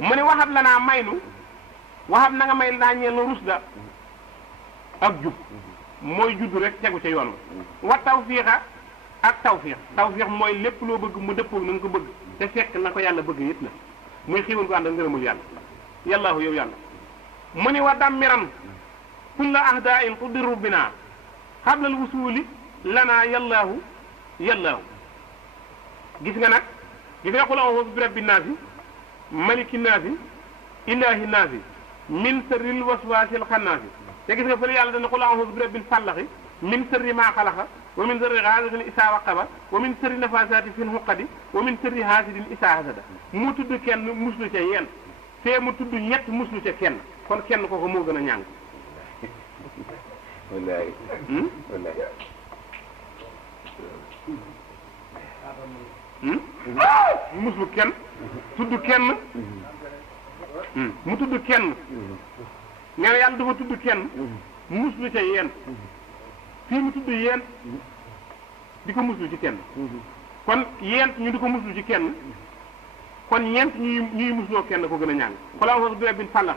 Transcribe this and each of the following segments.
mu ne waxab la naa maynu waxab na nga may naa ñeel nu rusda ak jub mooy judd rek tegu ca yoon wa tawfiixa ak tawfiix mooy lépp loo bëgg mu dëppoog na nga ko bëgg te fekk na ko yàlla bëgg it na muy xiiwal gu ànd ak ngërëmul yàlla yàllaahu yow yàlla mu ni wa dammiran kulla ahdain tudirru bina xablal wusuuli lanaa yàllaahu gis nga nag gis nga qul a'uuzu bi rabbi naasi maliki naasi ilaahi naasi min sarril waswaasil xannaasi te gis nga fële yàlla dana qul a'uuzu bi rabbil fallaxi min sarri maa xalaqa wa min sarri gaasiqin isaa waqaba wa min sarri nafaasaati fil uqadi wa min sarri haasidin isaa hasada mu tudd kenn muslu ca yéen fee mu tudd ñett muslu ca kenn kon kenn kooku moo gën a ñàng wallaay muslu kenn tudd kenn mu tudd kenn nee na yàlla dafa tudd kenn muslu ca yéen fii mu tudd yéen di ko muslu ci kenn kon yéent ñu di ko muslu ci kenn kon ñeent ñuy musloo kenn ko gën a ñàng qul a'uuzu bi rabbil falaq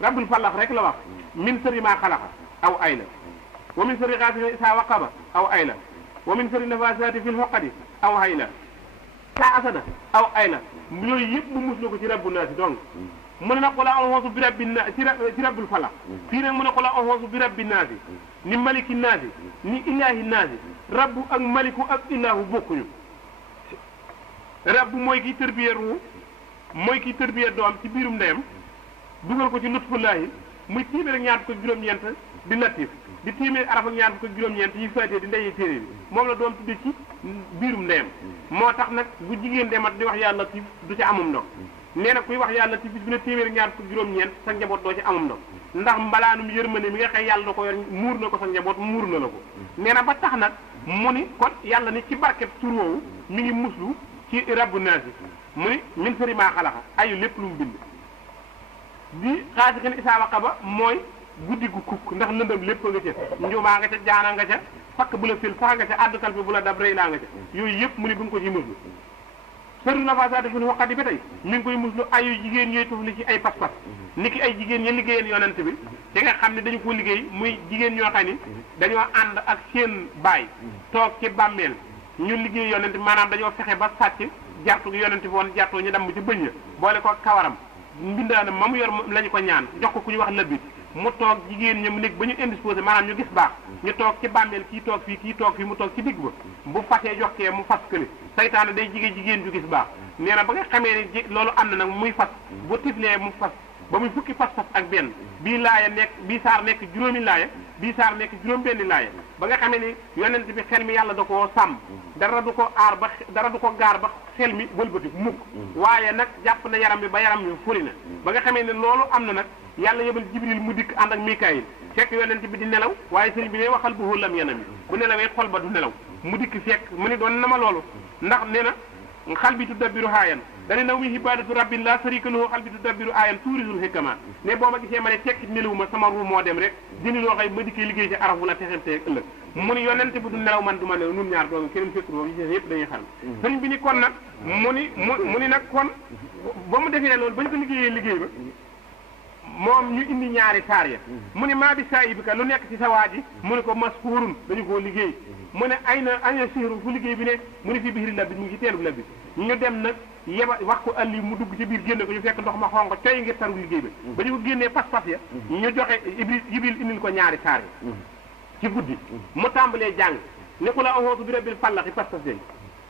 rabbul falaq rek la wax min sarri maa xalaqa aw ay la wa min sarri gaasiqin isaa waqaba aw ay la wa min sarri nafaasaati fil uqadi aw ay la saa asada aw ay la yooyu yëpp mu muslu ko ci rabbu naasi donc mu ne nag qul a'uuzu bi rabbin naas ci rabbul falaq fii nag mu ne qul a'uuzu bi rabbin naasi ni maliki naasi ni ilaahi naasi rabbu ak maliku ak ilaahu bokkuñu rabbu mooy kiy tërbiye ruu mooy kiy tërbiye doom ci biirum ndeyam dugal ko ci lutfullaahi muy téeméer ak ñaar fukk ak juróom-ñeent di latif di téeméer araf ak ñaar fukk ak juróom-ñeent yi faatee di ndeyee téere bi moom la doom tudde ci biirum ndeyam moo tax nag bu jigéen demat di wax yàlla latif du ci amum ndox nee na kuy wax yàlla latif bis bu ne téeméer ak ñaar fukk ak juróom-ñeent sa njaboot doo ci amum ndox ndax mbalaanum yërmande mi nga xëy yàlla da ko yor muur na ko sa njaboot muur na la ko nee na ba tax nag mu ni kon yàlla ni ci barkeb tur woowu mi ngi muslu ci rabbu naasi mu ni min sarri maa xalaqa ayu lépp lu mu bind di gaasiqin isaa waqaba mooy guddi gu kukk ndax lëndëm lépp nga ca njuumaa nga ca jaana nga ca fakk bu la fil sax nga ca addu kalpe bu la dab rëy laa nga ca yooyu yëpp mu ni bu nga ko ci muslu sarri nafaasaati fil uqadi ba tey mi ngi koy muslu ayu jigéen ñooy tufli ci ay pas-pas ni ki ay jigéen ña liggéeyeen yonent bi te nga xam ne dañu ko liggéey muy jigéen ñoo xam ni dañoo ànd ak seen baay toog ci bàmmeel ñu liggéey yonent bi maanaam dañoo fexe ba sàcc jartu gi yonent bi woon jartoo ñu damm ci bëñ ya boole ko kawaram mbindaana ma mu yor la ñu ko ñaan jox ko ku ñu wax lëbbit mu toog jigéen ñi mu nekk ba ñu indisposé maanaam ñu gis baax ñu toog ci bàmmeel kii toog fii mu toog ci digg ba bu fasee jox kee mu fas kële saytaane day jigéen ju gis baax nee na ba nga xamee ne loolu am na nag muy fas bu tiflee mu fas ba muy fukki fas ak benn bii saar nekk juróomi laaya bii saar nekk juróom benni laaya ba nga xamee ni yonent bi xel mi yàlla da koo sàmm dara du ko gaar ba xel mi wëlbati mukk waaye nag jàpp na yaram bi ba yaram bi furi na ba nga xamee ne loolu am na nag yàlla yebal jibril mu dikk ànd ak mikaayil fekk yonent bi di nelaw waaye sëriñ bi ne waxal bu xóolam yanam yi bu nelawee xol ba du nelaw mu dikk fekk mu ni doon na ma loolu ndax nee na xal bi tudabbiru haayan dane naw mi ibadatu rabbin la sarika lahu xal bi tudabbiru aayan tuurisul hikama ne boo ma gisee ma ne tekkit nelawuma sama ruu moo dem rek dini loo xëy ma dikkee liggéey ci araf bu la texemteeg ëllëg mu ni yonent bi du nelaw man du ma nelaw nun ñaar doon keneen fekk boobu yi yëpp dañuy xaram sëriñ bi ni kon nag mu ni nag kon ba mu defee loolu ba ñu ko liggéeyee liggéey ba moom ñu indi ñaari saar ya mu ne maa bi saa ibika lu nekk ci sa waa ji mu ne ko maskuurun dañu koo liggéey mu ne ay na sihru fu liggéey bi ne mu ne fii bihiri labit mu ngi ci teelub labit ñu dem nag wax ko alli mu dugg ci biir génne ko ñu fekk ndox ma xonq coy ngir taru liggéey bi ba ñu ko génnee pas-pas ya ñu joxe Jibril indil ko ñaari saar ya ci guddi mu tàmbalee jàng ne ko la a'uuzu bi rabbil falaq pas-pas leen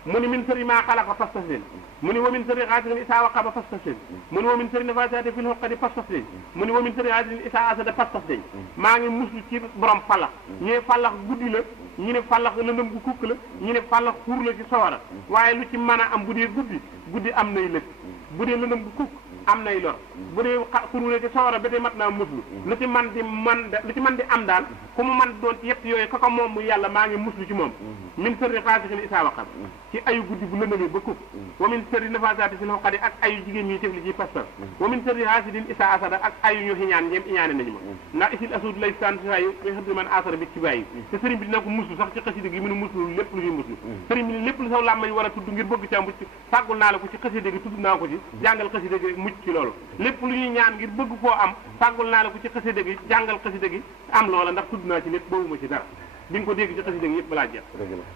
mu ni min sarri maa xalaqa pas-pas leen mu ni wa min sarri gaasiqin isaa waqaba pas-pas leen mu ni wa min sarri nafaasaati fil uqadi pas-pas leen mu ni wa min sarri haasidin isaa hasada pas-pas leen maa ngi muslu ci borom fallax ñu ne fallax guddi la ñu ne fallax lëndëm gu kukk la ñu ne fallax xuur la ci sawara waaye lu ci mën a am bu dee guddi am nay lëg bu dee lëndëm gu kukk am nay lor bu dee xurule ci sawara ba tey mat naa muslu lu ci man di am daal ku mu man doon ci yett yooyu koko moom mu yàlla maa ngi muslu ci moom min sharri xaasiqin isaa waqab ci ayu guddi bu lëndëmee ba kub wa min sharri nafaasaati fil uqad ak ayu jigéen ñuy tefli ci pastor wa min sharri haasidin isaa asada ak ayu ñu xiñaan ñeem iñaane nañu ma ndax isil asud lay sant saa yu koy xëdd man asara bi ci bàyyi te sëriñ bi dina ko muslu sax ci xasida gi mu ne muslu lépp lu ñuy muslu sëriñ bi ne lépp lu saw làmmañ war a tudd ngir bëgg ca mucc fàggul naa la ko ci xasida gi tudd naa ko ci jàngal xasida gi mucc ci loolu lépp lu ñuy ñaan ngir bëgg koo am fàggul naa la ko ci xasida gi jàngal xasida gi am loola ndax tudd naa ci lépp boobuma ci dara di nga ko dégg ci xasida gi yëpp balaa jeex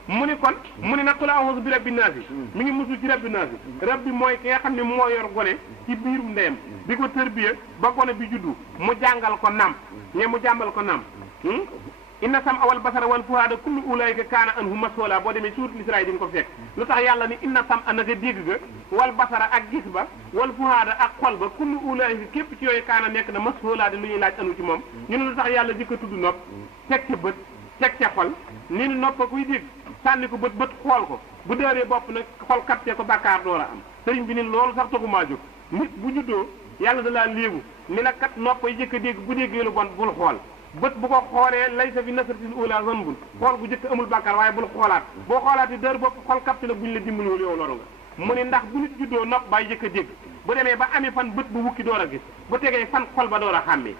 mu ni kon mu ni nag qul a'uuzu bi rabbin naas mi ngi muslu ci rabbin naas rabbi mooy ki nga xam ne moo yor gone ci biirum ndeyam di ko tërbiya ba gone bi juddu mu jàngal ko nam ñe mu jàmbal ko nam inna sam awal basara wal fuhaada kullu ulaayika kaana anhu masoola boo demee suuratul Israa di nga ko fekk lu tax yàlla ni inna sam a naka dégg ga wal basara ak gis ba wal fuhaada ak xol ba kullu ulaayika képp ci yooyu kaana nekk na masoola di lu ñuy laaj anu ci moom ñu ne lu tax yàlla jëkk a tudd nopp teg ca bët teg ca xol ni ni nopp kuy dégg sànni ko bët xool ko bu dëree bopp nag xol capté ko bàkkaar door a am sëriñ bi ni loolu sax taxumaa jóg nit bu juddoo yàlla da laa léegu ni la kat nopp yi jëkk a dégg bu déggee lu bon bul xool bët bu ko xoolee laysa fi nasratil ula zanbun xool bu jëkk amul bàkkaar waaye bul xoolaat boo xoolaat yi dër bopp xol capté la buñ la dimbaliwul yow loru nga mu ni ndax bu nit juddoo nopp bàyyi jëkk a dégg bu demee ba amee fan bët bu wukki door a gis bu tegee fan xol ba door a xàmmee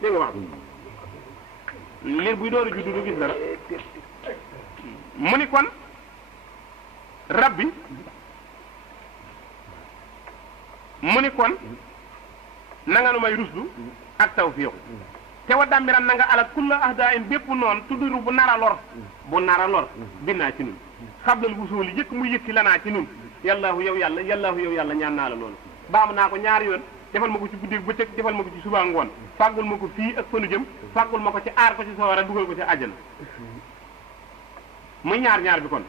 dégg nga wax liir buy door a juddu du gis dara mu ni kon rabbi mu ni kon na nga nu may ruslu ak tawfiiqu te wa dambiran na nga alak kulla ahdaa in bépp noonu tuddiru bu nar a lor binnaa ci nun xablal wusuuli jëkk muy yëkki lanaa ci nun yallaahu yow yàlla ñaan naa la loolu baamu naa ko ñaari yoon defal ma ko ci guddi bëccëg defal ma ko ci suba ngoon fàggul ma ko fii ak fanu jëm fàggul ma ko ci aar ko ci sawara dugal ko ci àjjana muy ñaar bi kon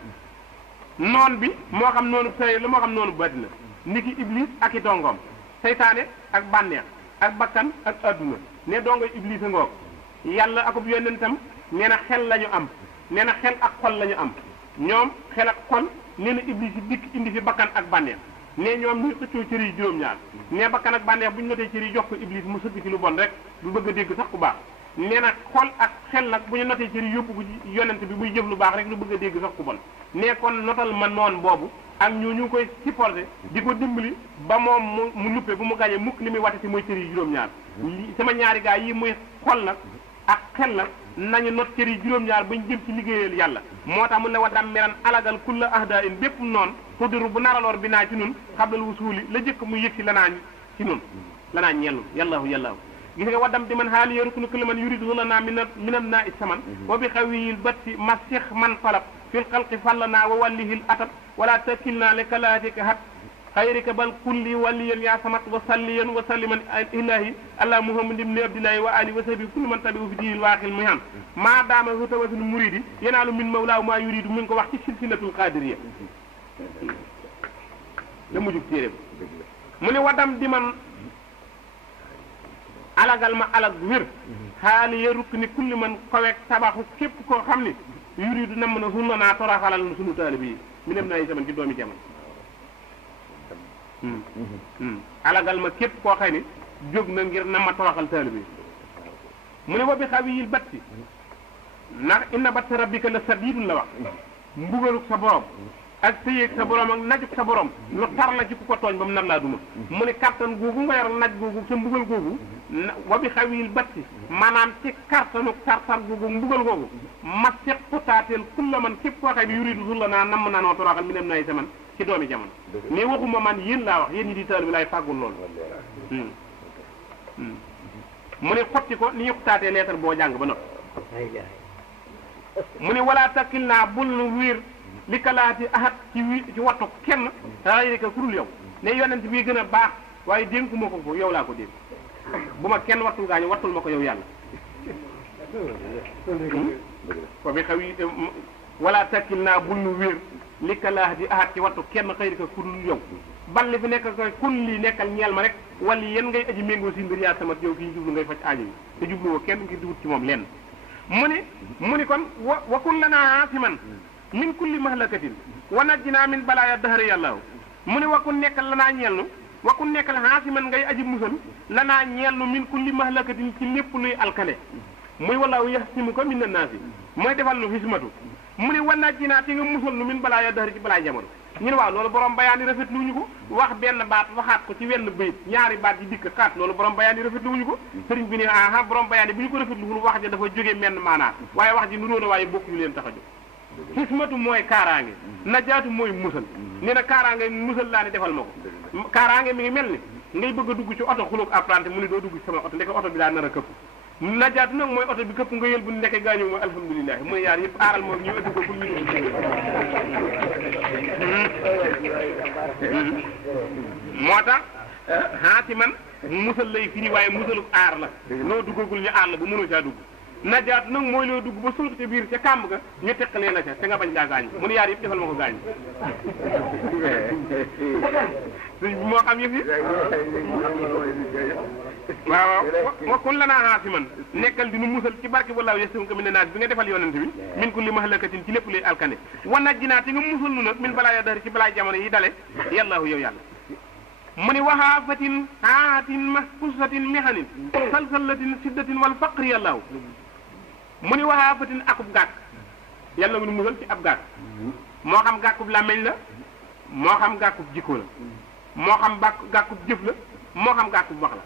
noon bi moo xam noonu say la moo xam noonu baddina niki iblis ak i dongoom seytaane ak bànneex ak bakkan ak adduna ne dongo iblis a ngoog yàlla akub yonentam nee na xel la ñu am nee na xel ak xol la ñu am ñoom xel ak xol nee na iblis yi dikk indi fi bakkan ak bànneex ne ñoom ñuy xëccoo cër yi juróom-ñaar ne bakkan ak bànneex bu ñu notee cër yi jox ko iblis mu sëgg ci lu bon rek du bëgg a dégg sax ku baax nee na xol ak xel nag bu ñu notee cër yi yóbbu ko ci yonent bi muy jëf lu baax rek du bëgg a dégg sax ku bon ne kon notal ma noon boobu ak ñu koy supporté di ko dimbali ba moom mu nuppe bu mu gàñee mukk li muy wate si mooy cër yi juróom-ñaar sama ñaari gaa yi muy xol nag ak xel nag nañu not cër yi juróom-ñaar bañ jëm ci liggéeyal yàlla moo tax mu ne wa dam meran alagal kulla ahda in bépp noonu tuddiru bu naraloor bi naa ci nun xablal wusuuli la jëkk muy yëg si lanaa ci nun lanaa ñellu yallaahu gis nga waddam di man haali yarukunu kulli man yuridu lana minan naa it saman wa bi xawiyil batti masix man falab fil xalqi fallana wa wallihil atat wala takilna li kalaatika hat xayrika bal kulli waliyan ya samat wa salliyan wa salliman ilahi allah muhammad ibni abdillahi wa ali wa sahbi kulli man tabi'u fi diinil waaxil muhan maa daama hu tawasul muridi yanaalu min mawlaahu maa yuridu mi ngi ko wax ci silsilatul qaadiriya la mujjug téere mu ne waddam di man alagal ma alag wér xaali ya rukk ni kulli man kaweeg tabaxu képp koo xam ni yuridu namm na sunna naa toraxalal na sunu taalibe yi mi nem naa yi saman ci doomi jaman alagal ma képp koo xëy ni jóg na ngir na ma toroxal taalibe yi mu ne wa bi xawiyil batti ndax inna batt rabbika la sadidun la wax mbugaluk sa borom ak sëyeeg sa borom ak najuk sa borom lu tar la ci ku ko tooñ ba mu nar laa duma mu ne kattan googu nga yor naj googu sa mbugal googu wa bi xawiyil batti maanaam ci kartanu tartar googu mbugal googu ma seq putaateel kulla man képp koo xëy bi yuridu sulla naa namm naa noo toroxal mi dem nay sa man ci doomi jamono mais waxuma man yéen laa wax yéen ñi di taal bi laay fàggul loolu mu ne xotti ko ni ñu xutaatee leetar boo jàng ba noppi mu ne wala takkil naa bul nu wiir li kalaati ahat ci wattu kenn xayrika ku dul yow ne yonent bii gën a baax waaye dénkuma ko yow laa ko dénk bu ma kenn wattul gaañu wattul ma ko yow yàlla ko bi xaw yi wala takkil naa bul nu wiir li kalaati ahat ci wattu kenn xayrika ku dul yow ban li fi nekk koy kun lii nekkal ñeel ma rek wala yéen ngay aji méngoo si mbir yaa sama yow kii jublu ngay faj aajo yi te jubluwoo kenn ngir di wut ci moom lenn mu ni kon wa kun lanaa aasiman min kulli mahlakatin wa najjinaa min balaaya dahri yàllaahu mu ni wa kun nekkal lanaa ñeel nu wa ku nekk la haasiman ngay aji musal lanaa ñeel nu min kulli mahlakatin ci lépp luy alkane muy walaaw yahsimuka min annaasi mooy defal nu xismatu mu ne wan naa ci naa te nga musal nu min balaa ya dahri ci balaa jamono ñu ne waaw loolu borom bayaan yi rafetlu wuñu ko wax benn baat waxaat ko ci wenn bayit ñaari baat yi dikk xaat loolu borom bayaan yi rafetlu wuñu ko sëriñ bi ne aha borom bayaan yi bu ñu ko rafetlu wul wax ja dafa jógee menn maanaa waaye wax ji nuróo na waaye bokk ñu leen tax a jóg xismatu mooy kaaraange najaatu mooy musal nee na kaaraange musal laa ne defal ma ko kaaraange mi ngi mel ni ngay bëgg a dugg ci oto xulóog apprenti mu ne doo dugg ci sama oto ndeke oto bi daa nar a këpp najaatu nag mooy oto bi këpp nga yël bu nekkee gaañu mooy alhamdulilah mu ne yaar yëpp aaral moom ñu ëtti ko pour ñu moo tax xaati man musal lay firi waaye musaluk aar la loo duggagul ñu aar la ba mënoo caa dugg najaatu nag mooy loo dugg ba sulk ca biir ca kàmb ga ñu teqalee la ca te nga bañ laa gaañu mu ne yaar yëpp defal ma ko gaañu suñ moo xam yëf yi waaw wa kun lanaa haasiman nekkal di nu musal ci barke wallaahu yahsimuka mina naas bi nga defal yonent bi min kulli mahlakatin ci lépp luy alkane wa najjinaa te nga musal nu nag min balaa ya dahri ci balaa jamono yi dale yallaahu yow yàlla mu ni waxaafatin haatin mahfusatin mihanin salsalatin siddatin wal faqri yallaahu mu ni waxaafatin akub gàkk yàlla nga nu musal ci ab gàkk moo xam gàkkub làmmeñ la moo xam gàkkub jikko la moo xam gàkkub jëf la moo xam gàkkub wax la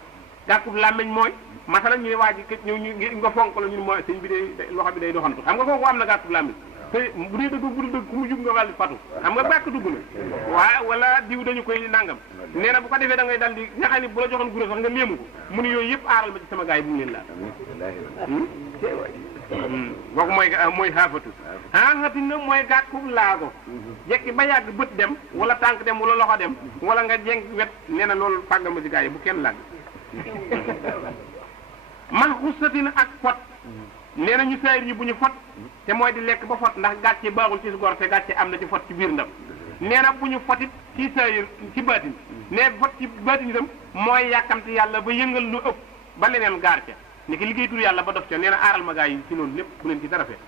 gàkkub làmmeñ mooy masala ñu ne waa ji ñëw ñu nga fonk la ñu ne mooy sëñ bi day loxo bi day doxantu xam nga kooku am na gàkkub làmmeñ te bu dee dëgg bu dul dëgg ku mu jub nga wàllu fatu xam nga gàkk dugg na waaye wala diw dañu koy nangam nee na bu ko defee da ngay dal di nga xam ni bu la joxoon guro sax nga léemu ko mu ne yooyu yëpp aaral ma ci sama gars yi bu mu leen laal kooku mooy xaafatu xaafatu nag mooy gàkkub laago jekki ba yàgg bët dem wala tànk dem wala loxo dem wala nga jeng wet nee na loolu fàggal ma ci gars yi bu kenn làgg man xusatin ak fot nee na ñu saayir yi bu ñu fot te mooy di lekk ba fot ndax gàcce baaxul ci gor te gàcce am na ci fot ci biir ndam nee na bu ñu fotit ci saayir ci baatin nee fot ci baatin itam mooy yàkkamte yàlla ba yëngal lu ëpp ba leneen gaar ca ni ki liggéey tur yàlla ba dof ca nee na aaral ma gaa yi ci loolu lépp bu leen ci dara fekk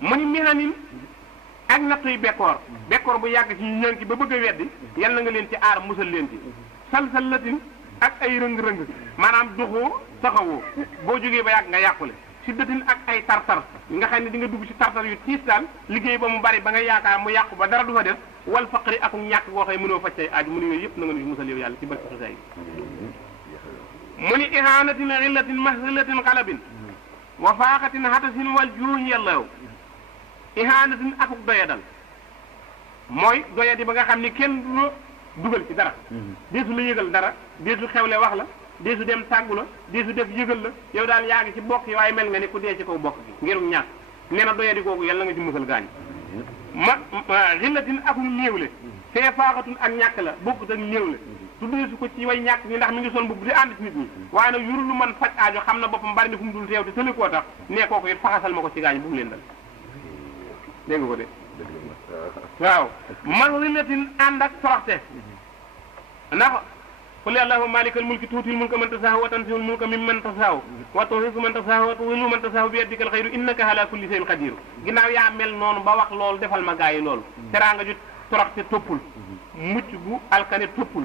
mu ni mihanin ak nattuy bekkoor bu yàgg ci ñu ñënki ba bëgg a weddi yal na nga leen ci aar musal leen ci salsalatin ak ay rëng-rëng maanaam doxoo taxawoo boo jógee ba yàgg nga yàqule siddatin ak ay tartar nga xam ne di nga dugg ci tartar yu tiis daal liggéey ba mu bari ba nga yaakaar mu yàqu ba dara du fa def wal faqri ak ñàkk goo xëy mënoo faj say aaju mu ne yooyu yëpp na nga nu musal yow yàlla ci barke xasaay mu ni ihaanatin illatin mahzilatin xalabin wa faaxatin hatasin wal juuhi yàllaw ihaanatin akuk doyadal mooy doyadi ba nga xam ni kenn du dugal ci dara deesu la yëgal dara deesu xewle wax la deesu dem tàggu la deesu def yëgal la yow daal yaa ngi ci bokk yi waaye mel nga ni ku dee ci kaw bokk gi ngirum ñàkk nee na doyadi googu yàlla nga ci musal gaañ xillatin akum néewle fee faaxatun ak ñàkk la bokkut ak néewle tuddee su ko ci way ñàkk ñi ndax mi ngi son boobu di ànd ci nit ñi waaye nag yuru lu man faj aajo xam na boppam bari na fu mu dul teew te tëli koo tax nee kooku it faxasal ma ko ci gaañ bu mu leen dal dégg nga ko de waaw mahrilatin ànd ak toroxte ndax qul allahumma malikal mulki tuutil mulka man tasaahu wa tanzi'ul mulka mimman tasaahu wa tu'izzu man tasaahu wa tudhillu man tasaahu bi yadikal khayru innaka ala kulli shay'in qadir ginnaaw yaa mel noonu ba wax loolu defal ma gaa yi loolu teraanga ju toroxte toppul mucc gu alkane toppul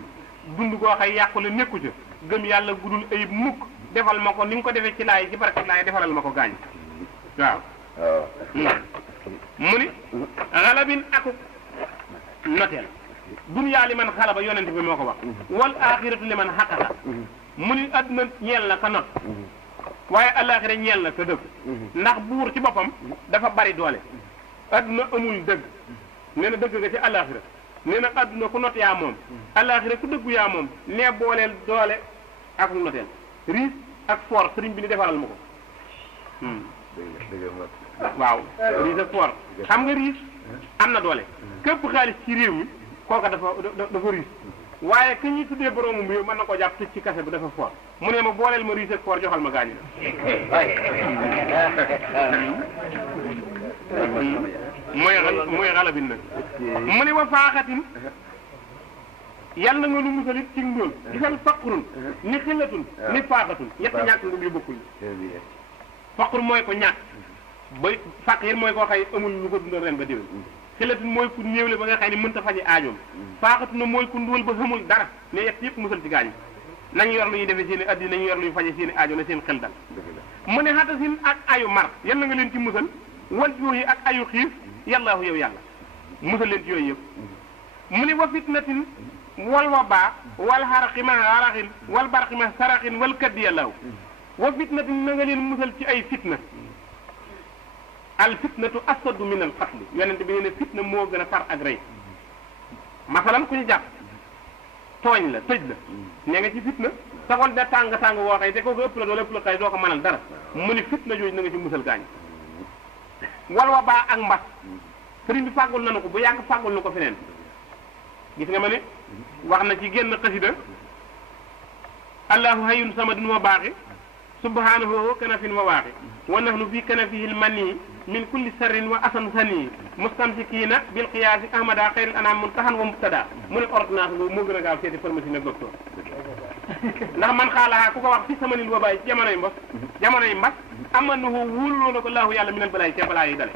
dund goo xëy yàqule nekku ca gëm yàlla gudul ayib mukk defal ma ko ni nga ko defee ci laay ci barke laay defalal ma ko gaañ waaw mu ni xalabin akuk noteel dunyaa li man xalaba yonent bi moo ko wax wal axiratu li man xaqaqa mu ni adduna ñeel na ka not waaye alaxira ñeel na ka dëgg ndax buur ci boppam dafa bari doole adduna amul dëgg nee na dëgg nga ci alaxira nee na adduna ku not yaa moom alaxira ku dëggu yaa moom nee booleel doole ak noteel riis ak for sëriñ bi ni defaral ma ko waaw riis ak for xam nga riis am na doole képp xaalis ci réew mi kooka dafa riis waaye ka ñuy tuddee boroomu réew mën na ko jàpp tëj ci kase bi dafa for mu ne ma booleel ma riis ak for joxal ma gaañu la mooy xalabin nag mu ne wa faaxatin yàlla nga nu musalit ci ndóol gisal faqrun ni xillatun ni faaxatun ñetti ñàkk ngum yu bokkul faqr mooy ko ñàkk ba faqir mooy koo xëy amul lu ko dundal ren ba déwén xilatun mooy ku néewle ba nga xëy ne mënta faji aajoom faaxatu na mooy ku ndóol ba xamul dara ne yett yëpp musal ci gaañu nañu yor lu ñuy defee seen i addi nañu yor lu ñuy faje seen i aajo na seen xel dal mu ne xata sin ak ayu mar yal na nga leen ci musal wal jooyi ak ayu xiif yàllaahu yow yàlla musal leen ci yooyu yëpp mu ne wa fitnatin wal wabaa wal xaraqi ma xaraqin wal barqi ma saraxin wal kaddi yàllaahu wa fitnatin na nga leen musal ci ay fitna al fitnatu asadu min al qatli yonente bi nee ne fitna moo gën a tar ak rey masalan ku ñu jàpp tooñ la tëj la ne nga ci fitna saxol da tàng woo xëy te kooku ëpp la doole ëpp la kay doo ko mënal dara mu ni fitna jooju na nga ci musal gaañ wal wa baa ak mbas sëriñ bi fàggul nanu ko bu yàgg fàggul nu ko feneen gis nga ma ne wax na ci génn xasida allahu hayyun samadun wa baaxi subhanahu kanafin wa waaxi wa nahnu fi kanafihi lmani min kulli sarrin wa asan sani mustamsikina bil qiyaasi ahmada xayril anam muntahan wa mubtada mu ne ordonnance boobu moo gën a gaaw seeti pharmacie nag docteur ndax man xaalaxaa ku ko wax fi samanil wa bàyyi ci jamonoy mbas amanahu wóoluloo na ko laahu yàlla minal balaay ca balaa yi dale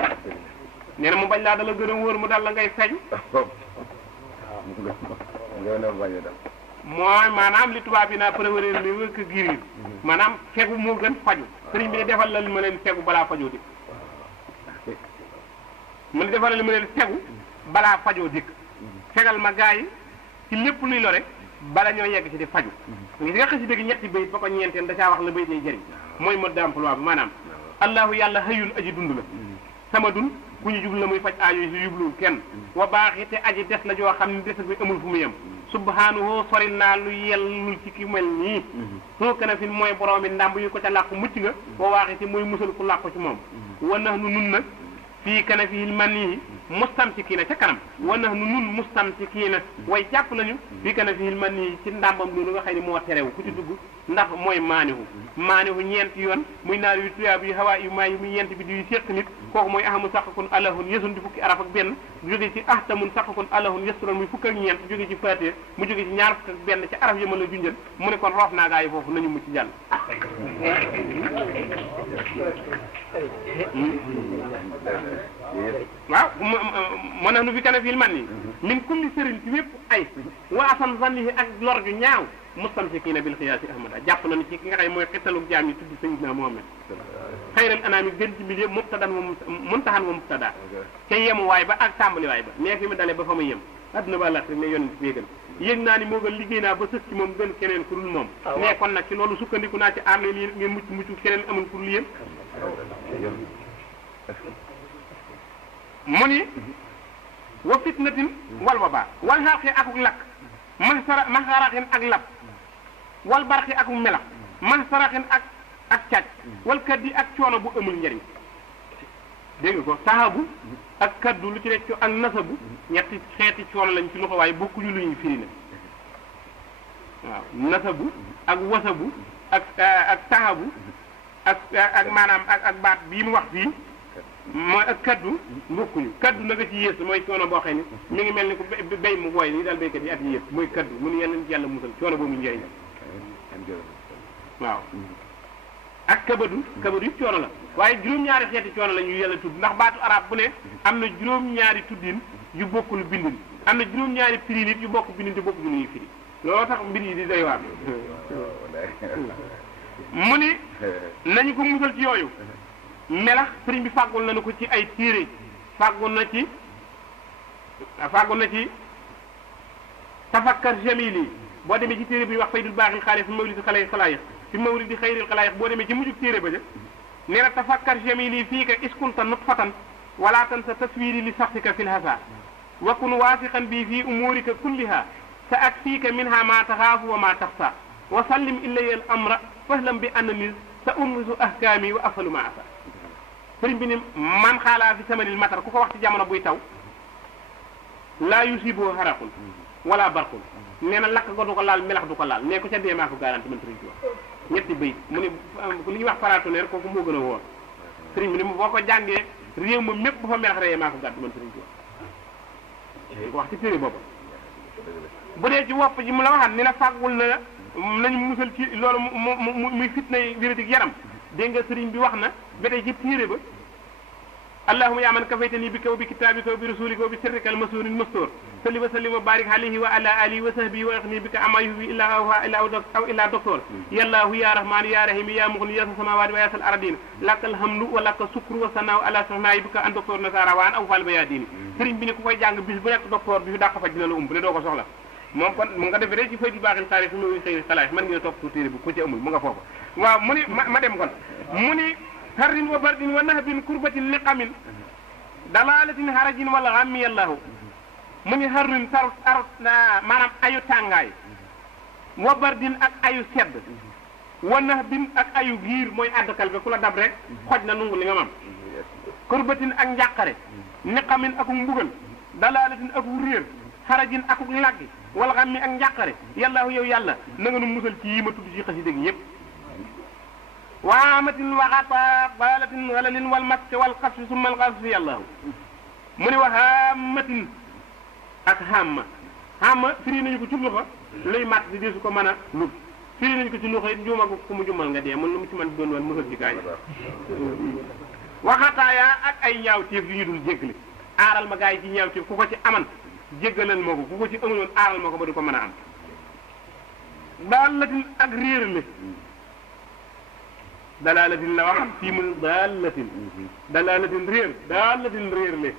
nee na mu bañ laa dala gën a wóor mu dal la ngay faju mooy maanaam li tubaab yi naa prévenir li wëkk guérir maanaam fegu moo gën faju sëriñ bi defal la li ma leen fegu balaa fajoo dikk mu ne defal la li ma leen fegu balaa fajoo dikk fegal ma gaa yi ci lépp luy lore bala ñoo yegg ci di faju gis nga xasi dëgg ñetti bayit ba ko ñeenteel da caa wax la bayit lay jëriñ mooy mode d'emploi bi maanaam allahu yàlla xëyun aji dund la sama dun ku ñu jublu la muy faj aajo yi si jubluwul kenn wa baaxi te aji des la joo xam ne des bi amul fu mu yem subhanahu soril naa lu yellul ci ki mel nii soo kanafin mooy boroomi ndàmb yu ko ca làqu mucc nga wa waaxi te mooy musal ku làqu ci moom wa nax nu nun nag fii kanafihil man nii mustamsikiina ca kanam wa nax nu nun mustamsikiina way jàpp nañu fii kanafihil man nii ci ndàmbam loolu nga xam ne moo terew ku ci dugg ndax mooy maanihu ñeenti yoon muy naar yu tuyaab yu hawaa yu maay yu muy ñeent bi di yu séq nit kooku mooy ahamu saqakun allahun yesun di fukki araf ak benn jóge ci ahtamun saqakun allahun yesuran muy fukk ak ñeent jóge ci faatee mu jóge ci ñaar fukk ak benn ca araf yi mën la junjal mu ne kon roof naa gaa yi foofu nañu mucc jàll waaw moo nax nu fi kana fil man ni min kulli sëriñ ci wépp ay wa asan zannihi ak lor ju ñaaw mustamsikina bil xiyaasi ahmada jàpp na ni ci ki nga xam mooy xittalug jaam yi tudd sayyidina Muhammad xayral anaami gën ci mbir yëpp mubtadan wa muntahan wa mubtada ca yemuwaay ba ak tàmbaliwaay ba nee fi mu dalee ba fa ma yem adduna ba lat rek ne yonent bi gën yéeg naa ni moo gën liggéey naa ba sës ci moom gën keneen ku dul moom nee kon nag ci loolu sukkandiku naa ci aar leen yéen ngeen mucc keneen amul ku dul yéen mu ni wa fitnatin wal wabaa wal xarqi akuk lakk maxsaraxin ak lab wal barqi akuk melax maxsaraxin ak càcc wal kaddi ak coono bu amul njëriñ dégg nga ko sahabu ak kaddu lu ci nekk ak nasabu ñetti xeeti coono lañ ci loxo waaye bokkuñu lu ñuy firi na waaw nasabu ak wasabu ak sahabu ak maanaam ak baat bii mu wax fii mooy ak kaddu bokkuñu kaddu na nga ci yées mooy coono boo xam ne mi ngi mel ni ko béy mu wooy li daal béykat yi at yi yëpp mooy kaddu mu ne yeneen ci yàlla musal coono boobu njëriñ waaw ak kabadu yëpp coono la waaye juróom-ñaari xeeti coono la ñu yàlla tudd ndax baatu arab bu ne am na juróom-ñaari tuddin yu bokkul bindin am na juróom-ñaari firi nit yu bokk bindin te bokk ñu ñuy firi looloo tax mbir yi di doy waar mu ni nañu ko musal ci yooyu melax sëriñ bi fàggul nañu ko ci ay téere fàggul na ci tafakkar jamili boo demee ci téere bi ñu wax faydul baaxil xaalis fi mawlidi xalaayiq fi mawlidi xayril xalaayiq boo demee ci mujjug téere ba ja nee na tafakkar jamili fii ka iskunta nutfatan wala tansa taswiri li saxsika fi lhasa wa kun waasiqan bi fi umurika kulliha sa akfiika minha ma taxaafu wa ma taxsa wa sallim ilaya al amra fahlam bi annani sa unwisu ahkaami wa afalu ma asa sëriñ bi ni man xaalaa fi samanil matar ku ko wax ci jamono buy taw laa yusibu haraqun wala barqun nee na lakk ko du ko laal melax du ko laal nee ko ca dee maa ko garanti man sëriñ bi wax ñetti bayit mu ne li ñuy wax paratonnerre kooku moo gën a wóor sëriñ bi ni boo ko jàngee réew ma mépp bu fa melax reyee maa ko gàtt man sëriñ bi wax ci téere boobu bu dee ci wopp ji mu la waxaat ni la fàggul na nañu musal ci loolu muy fitna wéradik yaram dégg nga sëriñ bi wax na ba tey ci téere ba allahumma ya man kafaytani bika wa bi kitabika wa bi rasulika wa bi sirrika al-mas'ul al-mastur salli wa sallim wa barik alayhi wa ala alihi wa sahbihi wa akhni bika amma yuhibbu illa doctor ya allah ya rahman ya rahim ya mughni ya samawati wa ya sal ardin lakal hamdu wa lakal shukru wa sanaa ala sahna'i bika an doctor nasara wa an aw fal bayadini sëriñ bi ne ku koy jàng bis bu nekk docteur bi fi dàq faj dina la ne doo ko soxla moom kon mu nga defee ci fay di baaxil xaari su muy xëy xalaat mën ngeen topp su téere bi ku ci amul mu nga foofu waaw mu ni ma dem kon mu ni harrin wa bardin wa nahbin kurbatin liqamin dalalatin harajin wala xammi yallahu mu ni harrin maanaam ayu tàngaay wa bardin ak ayu sedd wa nahbin ak ayu giir mooy addkal be ku la dab rek xoj na nungu li nga mam kurbatin ak njàqare niqamin ak mbugal dalalatin ak réer harajin ak laggi wala xammi ak njàqare yallahu yow yàlla na nga nu musal ci yi ma tudd ci xasida gi yépp waamatin waxata balatin walalin wal maske wal xasfi summa al xasfi yàllahu mu ne wa haamatin ak hamma hamma firi nañu ko ci luxa lay matt di deesu ko mën a lut firi nañu ko ci luxa it juuma ko ku mu jumal nga dee mën lu mu ci mën doon wal musal ci gaañ waxataaya ak ay ñaawteef yu ñu dul jéggale aaral ma gaa yi ci ñaawteef ku ko ci aman jéggalal moo ko ku ko ci amuloon aaral ma ko ba du ko mën a am daalatin ak réerale dalalatin la wax fii mu dalalatin réer le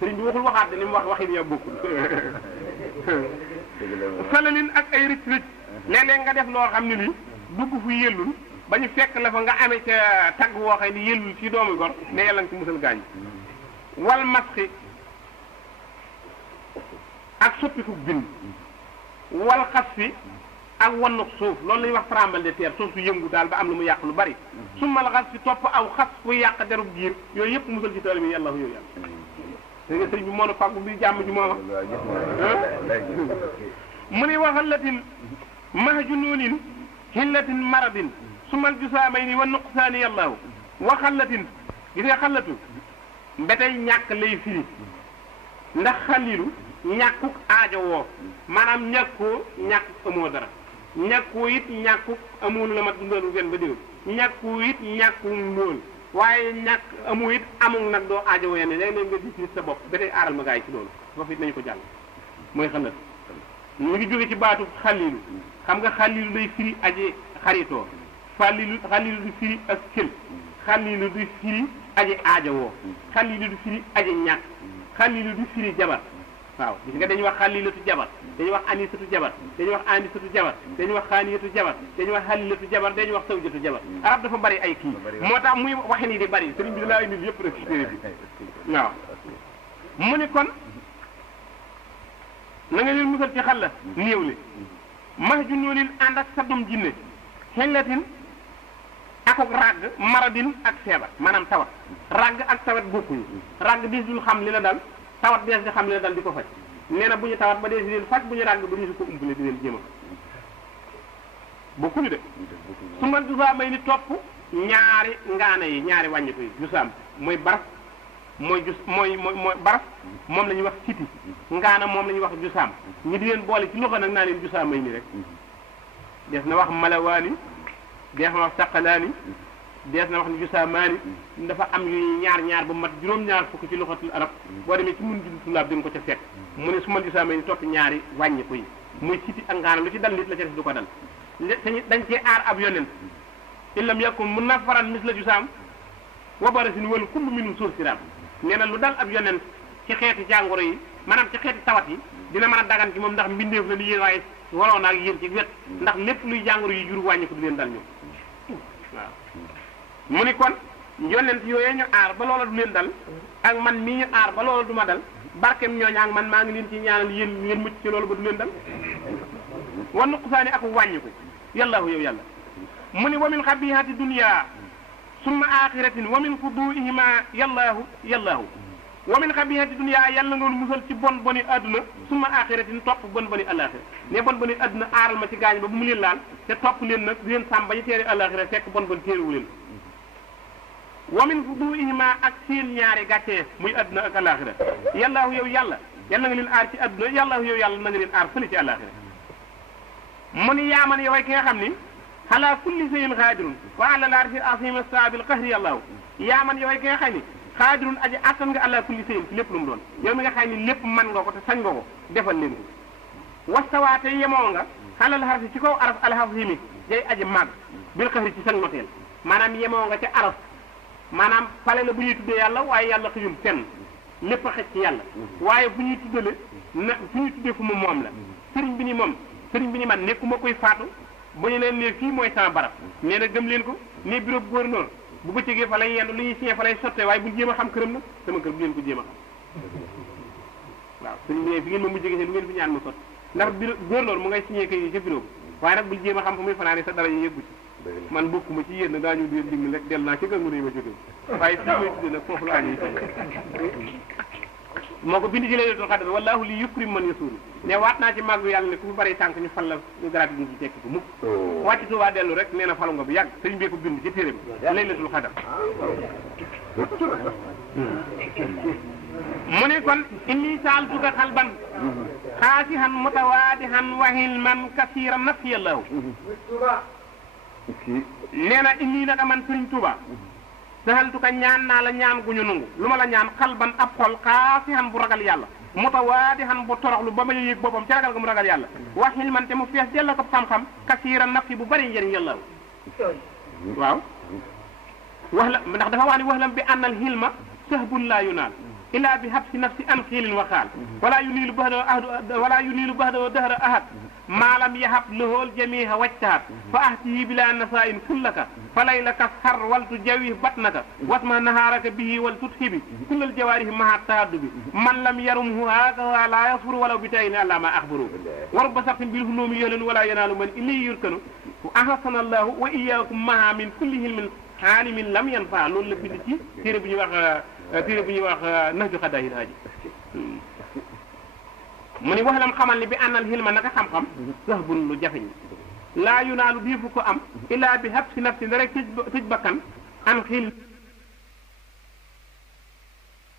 sëriñ bi waxul waxaat de ni mu wax waxin ya bokkul salalin ak ay rëcc rëcc léeg-léeg nga def loo xam ne ni dugg fu yellul ba ñu fekk la fa nga amee ca tagg woo xëy ni yellul ci doomu gor ne yàlla nga ci musal gaañ wal masxi ak soppiku bind wal xas fi ak wannuk suuf loolu la ñuy wax tremblement de terre suuf su yëngu daal ba am lu mu yàq lu bari su ma la xas fi topp aw xas fu yàq derub giir yooyu yëpp musal ci taalibe yi yàlla yow yàlla dégg nga sëriñ bi moo na fàggu bi jàmm ji mooma mu ni wa xallatin mahjununin hillatin maradin sumal jusaamay ni wa nuqsaani yàllaahu wa xallatin gis nga xallatu mbetey ñàkk lay firi ndax xalilu ñàkkuk aajo woo maanaam ñàkkoo ñàkk amoo dara ñàkkoo it ñàkkuk amoo la mat dundal bu gën ba déwén ñàkkoo it ñàkku ndóol waaye ñàkk amoo it amul nag doo aajo woo yenn léeg-léeg nga gis sa bopp ba tey aaral ma gaa yi ci loolu foofu it nañu ko jàll mooy xalat mu ngi jóge ci baatu xalilu xam nga xalilu day firi aji xaritoo xalilu du firi ak kël xalilu du firi aji aajo woo xalilu du firi aji ñàkk xalilu du firi jabar waaw gis nga dañuy wax xalilatu jabar dañuy wax anisatu jabar dañuy wax anisatu jabar dañuy wax xaaniyatu jabar dañuy wax xalilatu jabar dañuy wax sawjatu jabar arab dafa bari ay kii moo tax muy waxin yi di bari sëriñ bi laa indil yëpp rek ci téere bi waaw mu ni kon na nga leen musal ci xalla néew li max ju noolin ànd ak saddum jinne xellatin akok ràgg maradin ak feebar maanaam tawat ràgg ak tawat bokkuñu ràgg dis dul xam li la dal tawat dees di xam ne dal di ko faj nee na bu ñu tawat ba dee si leen faj bu ñu ràgg ba ñu ko umpale di leen jéem a bokkuñu de su ma jusaa may ni topp ñaari ngaana yi ñaari wàññitu yi jusaam mooy baraf mooy mooy baraf moom la ñuy wax siti ngaana moom la ñuy wax jusaam ñi di leen boole ci loxo nag naa leen jusaa may ni rek des na wax malawaani des na wax saqalaani dees na wax ni jusaamaani dafa am yu ñaar ba mat juróom-ñaar fukk ci loxatul arab boo demee ci mun judi tulaab di nga ko ca fekk mu ne su ma jusaamaani topp ñaari wàññi ko yi muy siti ak ngaana lu ci dal nit la ca def du ko dal dañ cee aar ab yonent illam yakun munaffaran misla jusaam wa barasin wal kullu minum suur siraam nee na lu dal ab yonent ci xeeti jàngoro yi maanaam ci xeeti tawat yi dina mën a dagan ci moom ndax mbindeef la ni yéen waaye waroo naa ak yéen ci wet ndax lépp luy jàngoro yi jur wàññi ko du leen dal ñoom waaw mu ni kon yonent yooyee ñu aar ba loola du leen dal ak man mii ñu aar ba loola du ma dal barkeem ñooñu ak man maa ngi leen ci ñaanal yéen ngeen mucc ci loolu ba du leen dal wa nuqsaani ak wàññiku yàllaahu yow yàlla mu ni wa min xabihati dunya summa axiratin wa min fuduihima yàllaahu wa min xabihati dunya yàlla nga musal ci bon boni adduna summa axiratin topp bon boni alaxira ne bon boni adduna aaral ma ci gaañ ba bu mu leen laal te topp leen nag di leen sàmm ba ñu teere alaxira fekk bon bon téerewu leen wa min fuduihima ak seen ñaari gàccee muy adduna ak alaxira yàllaahu yow yàlla yàlla nga leen aar ci adduna yàllaahu yow yàlla na nga leen aar fële ci alaxira mu ni yaaman yow ki nga xam ni xalaa kulli shay'in xaadirun wa ala al-arshi al-azim as-sabil qahri yàllaahu yaaman yow ki nga xam ni xaadirun aji attan nga àlla kulli shay'in ci lépp lu mu doon yow mi nga xam ne lépp man nga ko te sañ nga ko defal leen ko wastawaate yemoo nga xalal xarfi ci kaw araf alxafimi jay aji mag bil xëri ci sañ noteel maanaam yemoo nga ca araf maanaam fale la bu ñuy tuddee yàlla waaye yàlla xëyum fenn lépp a xëj ci yàlla waaye bu ñuy tuddale na fu ñuy tuddee fu mu moom la sëriñ bi ni man nekkuma koy faatu bu ñu leen ne fii mooy sama barab nee na gëm leen ko ne bureau gouverneur bu bëccëgee fa lay yendu lu ñuy signé fa lay sottee waaye bu ñu jéem a xam këram nag sama kër bu leen ko jéem a xam waaw sëriñ bi ne fi ngeen ma mujjee gisee lu ngeen fi ñaan mu sotti ndax bureau gouverneur mu ngay signé kay yi ca bureau waaye nag bul jéem a xam fu muy fanaane sa dara yi yëggu ci man bokkuma ci yéen daañu di digg rek del naa ci gëngu ma jóge waaye fii may tudde nag foofu la añuy moo ko bind ci laylatul qadr wallahu li yukrim man yasuru ne waat naa ci màggu yàlla ne ku fi bari tànk ñu fal la ñu garaati ñu ci tekki ko mukk wàcc Tuubaa dellu rek nee na falu nga bu yàgg sëñ bee ko bind ci téere bi laylatul qadr mu ne kon inni saaltuka xalban xaasihan mutawaadihan wahilman kasiran nafiyallahu nee na inni naka man sëriñ Tuubaa sahaltuka ñaan naa la ñaan gu ñu nangu lu ma la ñaan xalban ab xol xaasihan bu ragal yàlla mutawaadihan bu toroxlu ba ma yëg boppam ci ragal ga mu ragal yàlla waxil man te mu fees della ko xam-xam kasiira nafsi bu bari njëriñ yàlla waaw wax la ndax dafa wax ni wax lam bi annal hilma sahbun laa yunaal illa bi habsi nafsi an xiilin wa xaal wala yuniilu bahdahu dahra ahad maalam yahab lahool jamiha wajtahat fa ahtihi bila nasain kullaka fa laylaka xar waltu jawih batnaka wasma nahaaraka bihi wal tuthibi kullal jawaarihi maha tahaddubi man lam yarumhu hakaza la yasfuru walaw bi tayni alla ma axbaru wa rubba saqtin bil hulumi yahlan wala yanaalu man ilay yurkanu ahsana allahu wa iyyakum maha min kulli hilmin haalimin lam yanfa loolu la bind ci téere bu ñuy wax nahju xadaayil haaji mu ni wax lam xamal ni bi ànnal xilma naka xam-xam sax bun lu jafeñ laa yunaalu diifu ko am illaa bi habsi nafsi rek tëj bakkan an xil